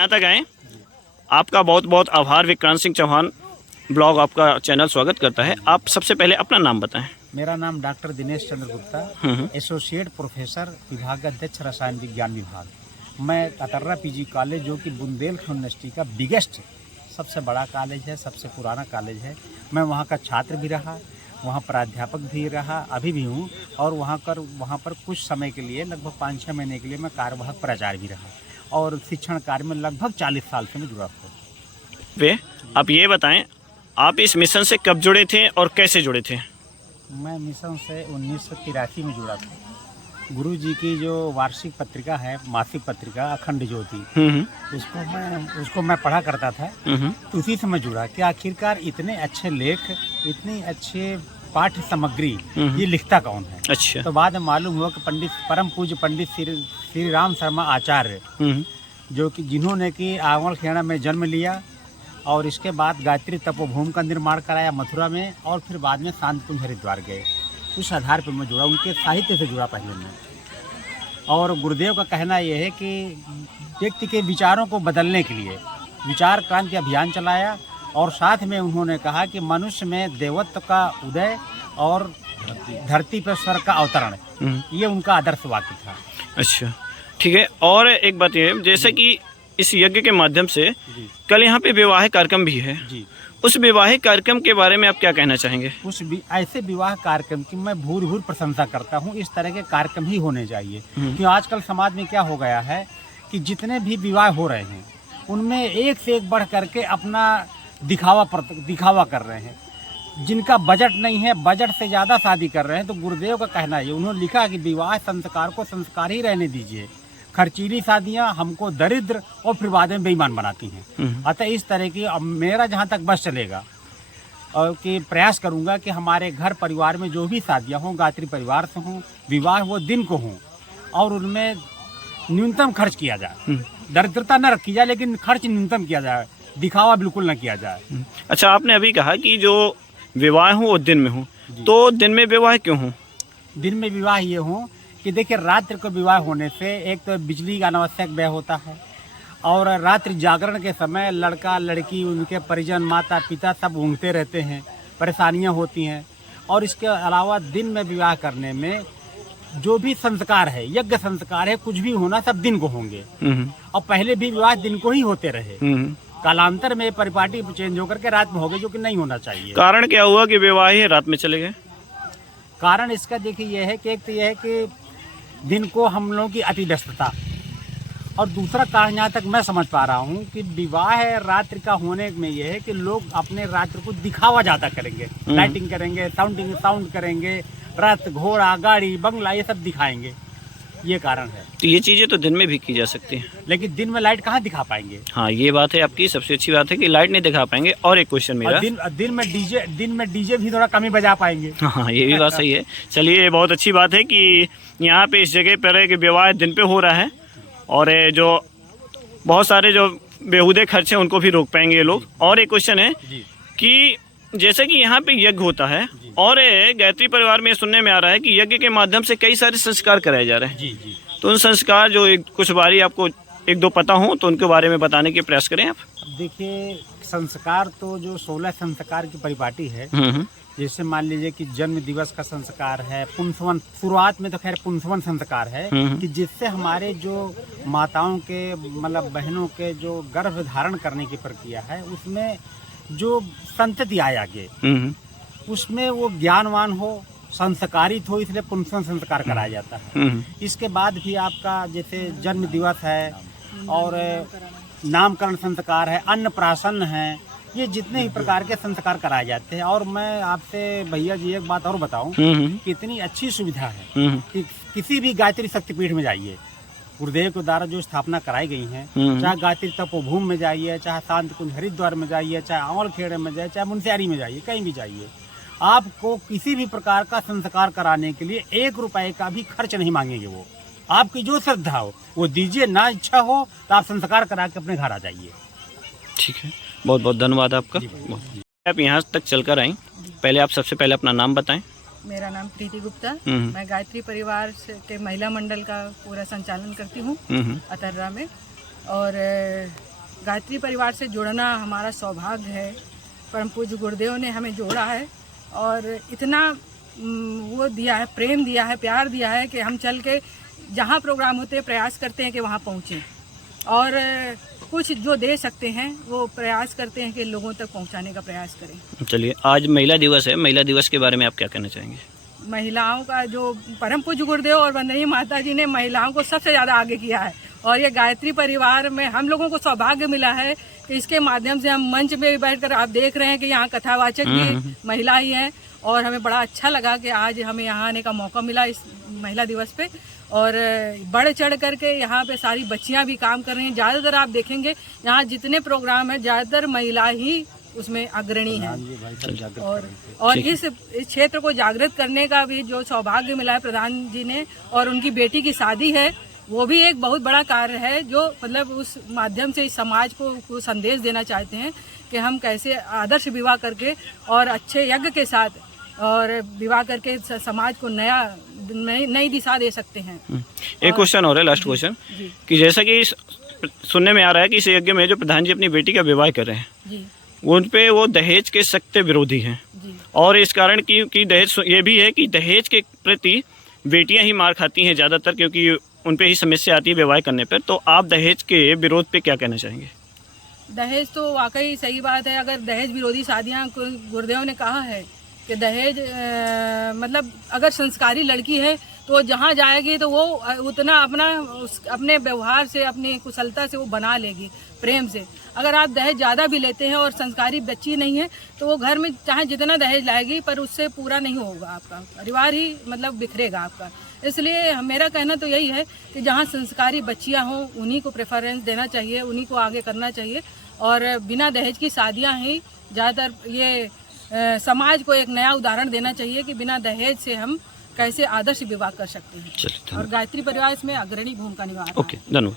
यहाँ तक आए, आपका बहुत बहुत आभार। विक्रांत सिंह चौहान ब्लॉग आपका चैनल स्वागत करता है। आप सबसे पहले अपना नाम बताएं। मेरा नाम doctor Dinesh Chandra Gupta, associate professor विभागाध्यक्ष रसायन विज्ञान विभाग। मैं अतर्रा पीजी कॉलेज, जो कि बुंदेलखंड यूनिवर्सिटी का बिगेस्ट सबसे बड़ा कॉलेज है, सबसे पुराना कॉलेज है, मैं वहाँ का छात्र भी रहा, वहाँ प्राध्यापक भी रहा, अभी भी हूँ। और वहाँ पर कुछ समय के लिए, लगभग 5-6 महीने के लिए मैं कार्यवाहक प्राचार्य भी रहा और शिक्षण कार्य में लगभग 40 साल से मैं जुड़ा हूँ। वे आप ये बताएं, आप इस मिशन से कब जुड़े थे और कैसे जुड़े थे? मैं मिशन से 1983 में जुड़ा था। गुरु जी की जो वार्षिक पत्रिका है, मासिक पत्रिका अखंड ज्योति, उसको मैं पढ़ा करता था। तो उसी से मैं जुड़ा कि आखिरकार इतने अच्छे लेख, इतनी अच्छे पाठ्य सामग्री ये लिखता कौन है। अच्छा। तो बाद में मालूम हुआ कि परम पूज्य पंडित श्री राम शर्मा आचार्य, जो कि जिन्होंने कि आवल खेड़ा में जन्म लिया और इसके बाद गायत्री तपोभूमि का निर्माण कराया मथुरा में, और फिर बाद में शांत कुंज हरिद्वार गए। उस आधार पर मैं जुड़ा, उनके साहित्य से जुड़ा पहले मैं। और गुरुदेव का कहना यह है कि व्यक्ति के विचारों को बदलने के लिए विचार क्रांति अभियान चलाया, और साथ में उन्होंने कहा कि मनुष्य में देवत्व का उदय और धरती पर स्वर्ग का अवतरण, ये उनका आदर्श वाक्य था। अच्छा, ठीक है। और एक बात ये, जैसे कि इस यज्ञ के माध्यम से कल यहाँ पे विवाह कार्यक्रम भी है जी, उस विवाहिक कार्यक्रम के बारे में आप क्या कहना चाहेंगे? ऐसे विवाह कार्यक्रम की मैं भूर प्रशंसा करता हूँ। इस तरह के कार्यक्रम ही होने चाहिए, क्योंकि आजकल समाज में क्या हो गया है कि जितने भी विवाह हो रहे हैं उनमें एक से एक बढ़ करके अपना दिखावा कर रहे हैं। जिनका बजट नहीं है, बजट से ज़्यादा शादी कर रहे हैं। तो गुरुदेव का कहना है, उन्होंने लिखा कि विवाह संस्कार को संस्कार ही रहने दीजिए। खर्चीली शादियां हमको दरिद्र और फिर बाद में बेईमान बनाती हैं। अतः इस तरह की, अब मेरा जहां तक बस चलेगा और कि प्रयास करूंगा कि हमारे घर परिवार में जो भी शादियां हों, गायत्री परिवार से हों, विवाह वो दिन को हों, और उनमें न्यूनतम खर्च किया जाए। दरिद्रता न रखी जाए, लेकिन खर्च न्यूनतम किया जाए, दिखावा बिल्कुल न किया जाए। अच्छा, आपने अभी कहा कि जो विवाह हो वो दिन में हो, तो दिन में विवाह क्यों हो? दिन में विवाह ये हो कि देखिए, रात्रि को विवाह होने से एक तो बिजली का अनावश्यक व्यय होता है, और रात्रि जागरण के समय लड़का लड़की, उनके परिजन, माता पिता सब ऊँघते रहते हैं, परेशानियां होती हैं। और इसके अलावा दिन में विवाह करने में जो भी संस्कार है, यज्ञ संस्कार है, कुछ भी होना सब दिन को होंगे। और पहले भी विवाह दिन को ही होते रहे, कालांतर में परिपाटी चेंज होकर के रात में हो गए, जो कि नहीं होना चाहिए। कारण क्या हुआ कि विवाह ही रात में चले गए? कारण इसका देखिए यह है कि एक तो यह है कि दिन को हम लोगों की अति व्यस्तता, और दूसरा कारण जहाँ तक मैं समझ पा रहा हूँ कि विवाह रात्रि का होने में यह है कि लोग अपने रात्रि को दिखावा ज़्यादा करेंगे, लाइटिंग करेंगे, साउंड करेंगे, रथ घोड़ा गाड़ी बंगला ये सब दिखाएंगे, ये कारण है। तो ये चीज़ें तो दिन में भी की जा सकती हैं, लेकिन दिन में लाइट कहाँ दिखा पाएंगे? हाँ, ये बात है आपकी, सबसे अच्छी बात है कि लाइट नहीं दिखा पाएंगे। और एक क्वेश्चन मेरा, दिन में डीजे भी थोड़ा कम ही बजा पाएंगे। हाँ, ये भी बात सही है। चलिए, ये बहुत अच्छी बात है कि यहाँ पे इस जगह पर है कि विवाह दिन पे हो रहा है, और जो बहुत सारे जो बेहुदे खर्चे उनको भी रोक पाएंगे ये लोग। और एक क्वेश्चन है कि जैसे कि यहाँ पे यज्ञ होता है, और गायत्री परिवार में सुनने में आ रहा है कि यज्ञ के माध्यम से कई सारे संस्कार कराए जा रहे हैं। तो उन संस्कार जो कुछ बारी आपको एक दो पता हो तो उनके बारे में बताने के प्रयास करें आप। देखिए, संस्कार तो जो 16 संस्कार की परिपाटी है, जैसे मान लीजिए कि जन्म दिवस का संस्कार है, पुंसवन, शुरुआत में तो खैर पुंसवन संस्कार है, कि जिससे हमारे जो माताओं के, मतलब बहनों के जो गर्भ धारण करने की प्रक्रिया है, उसमें जो संतति आए आगे, उसमें वो ज्ञानवान हो, संस्कारित हो, इसलिए पुंसवन संस्कार कराया जाता है। इसके बाद भी आपका जैसे जन्म दिवस है, और नामकरण संस्कार है, अन्नप्राशन है, ये जितने ही प्रकार के संस्कार कराए जाते हैं। और मैं आपसे भैया जी एक बात और बताऊं कि इतनी अच्छी सुविधा है कि किसी भी गायत्री शक्तिपीठ में जाइए, गुरुदेव के द्वारा जो स्थापना कराई गई है, चाहे गायत्री तपोभूमि में जाइए, चाहे शांत कुंज हरिद्वार में जाइए, चाहे अमल खेड़े में जाइए, चाहे मुंशियारी में जाइए, कहीं भी जाइए, आपको किसी भी प्रकार का संस्कार कराने के लिए 1 रुपए का भी खर्च नहीं मांगेंगे। वो आपकी जो श्रद्धा हो वो दीजिए, ना इच्छा हो तो आप संस्कार करा के अपने घर आ जाइए। ठीक है, बहुत बहुत धन्यवाद आपका। आप यहाँ तक चलकर आई, पहले आप सबसे पहले अपना नाम बताएं। मेरा नाम प्रीति गुप्ता, मैं गायत्री परिवार के महिला मंडल का पूरा संचालन करती हूँ अतर्रा में। और गायत्री परिवार से जुड़ना हमारा सौभाग्य है। परम पूज्य गुरुदेव ने हमें जोड़ा है और इतना वो दिया है, प्रेम दिया है, प्यार दिया है कि हम चल के जहाँ प्रोग्राम होते हैं प्रयास करते हैं कि वहाँ पहुँचें और कुछ जो दे सकते हैं वो प्रयास करते हैं कि लोगों तक पहुँचाने का प्रयास करें। चलिए, आज महिला दिवस है, महिला दिवस के बारे में आप क्या कहना चाहेंगे? महिलाओं का जो परम पूज्य गुरुदेव और वंदनीय माता जी ने महिलाओं को सबसे ज़्यादा आगे किया है और ये गायत्री परिवार में हम लोगों को सौभाग्य मिला है कि इसके माध्यम से हम मंच में भी बैठकर आप देख रहे हैं कि यहाँ कथावाचक भी महिला ही हैं और हमें बड़ा अच्छा लगा कि आज हमें यहाँ आने का मौका मिला इस महिला दिवस पे और बढ़ चढ़ करके यहाँ पे सारी बच्चियाँ भी काम कर रही हैं। ज़्यादातर आप देखेंगे यहाँ जितने प्रोग्राम हैं ज़्यादातर महिला ही उसमें अग्रणी है और इस क्षेत्र को जागृत करने का भी जो सौभाग्य मिला है प्रधान जी ने और उनकी बेटी की शादी है वो भी एक बहुत बड़ा कार्य है जो मतलब उस माध्यम से इस समाज को संदेश देना चाहते हैं कि हम कैसे आदर्श विवाह करके और अच्छे यज्ञ के साथ और विवाह करके समाज को नई दिशा दे सकते हैं। एक क्वेश्चन और है, लास्ट क्वेश्चन, कि जैसा कि सुनने में आ रहा है कि इस यज्ञ में जो प्रधान जी अपनी बेटी का विवाह कर रहे हैं जी, उन पे वो दहेज के सख्त विरोधी हैं जी। और इस कारण कि दहेज, ये भी है कि दहेज के प्रति बेटियां ही मार खाती हैं ज़्यादातर, क्योंकि उन पे ही समस्या आती है विवाह करने पर। तो आप दहेज के विरोध पे क्या कहना चाहेंगे? दहेज तो वाकई सही बात है। अगर दहेज विरोधी शादियाँ गुरुदेव ने कहा है कि दहेज मतलब अगर संस्कारी लड़की है तो जहाँ जाएगी तो वो उतना अपने व्यवहार से, अपनी कुशलता से वो बना लेगी, प्रेम से। अगर आप दहेज ज़्यादा भी लेते हैं और संस्कारी बच्ची नहीं है तो वो घर में चाहे जितना दहेज लाएगी पर उससे पूरा नहीं होगा, आपका परिवार ही मतलब बिखरेगा आपका। इसलिए मेरा कहना तो यही है कि जहाँ संस्कारी बच्चियाँ हों उन्हीं को प्रेफरेंस देना चाहिए, उन्हीं को आगे करना चाहिए और बिना दहेज की शादियाँ ही ज़्यादातर ये समाज को एक नया उदाहरण देना चाहिए कि बिना दहेज से हम कैसे आदर्श विवाह कर सकते हैं और गायत्री परिवार इसमें अग्रणी भूमिका निभा रहा है। ओके, धन्यवाद।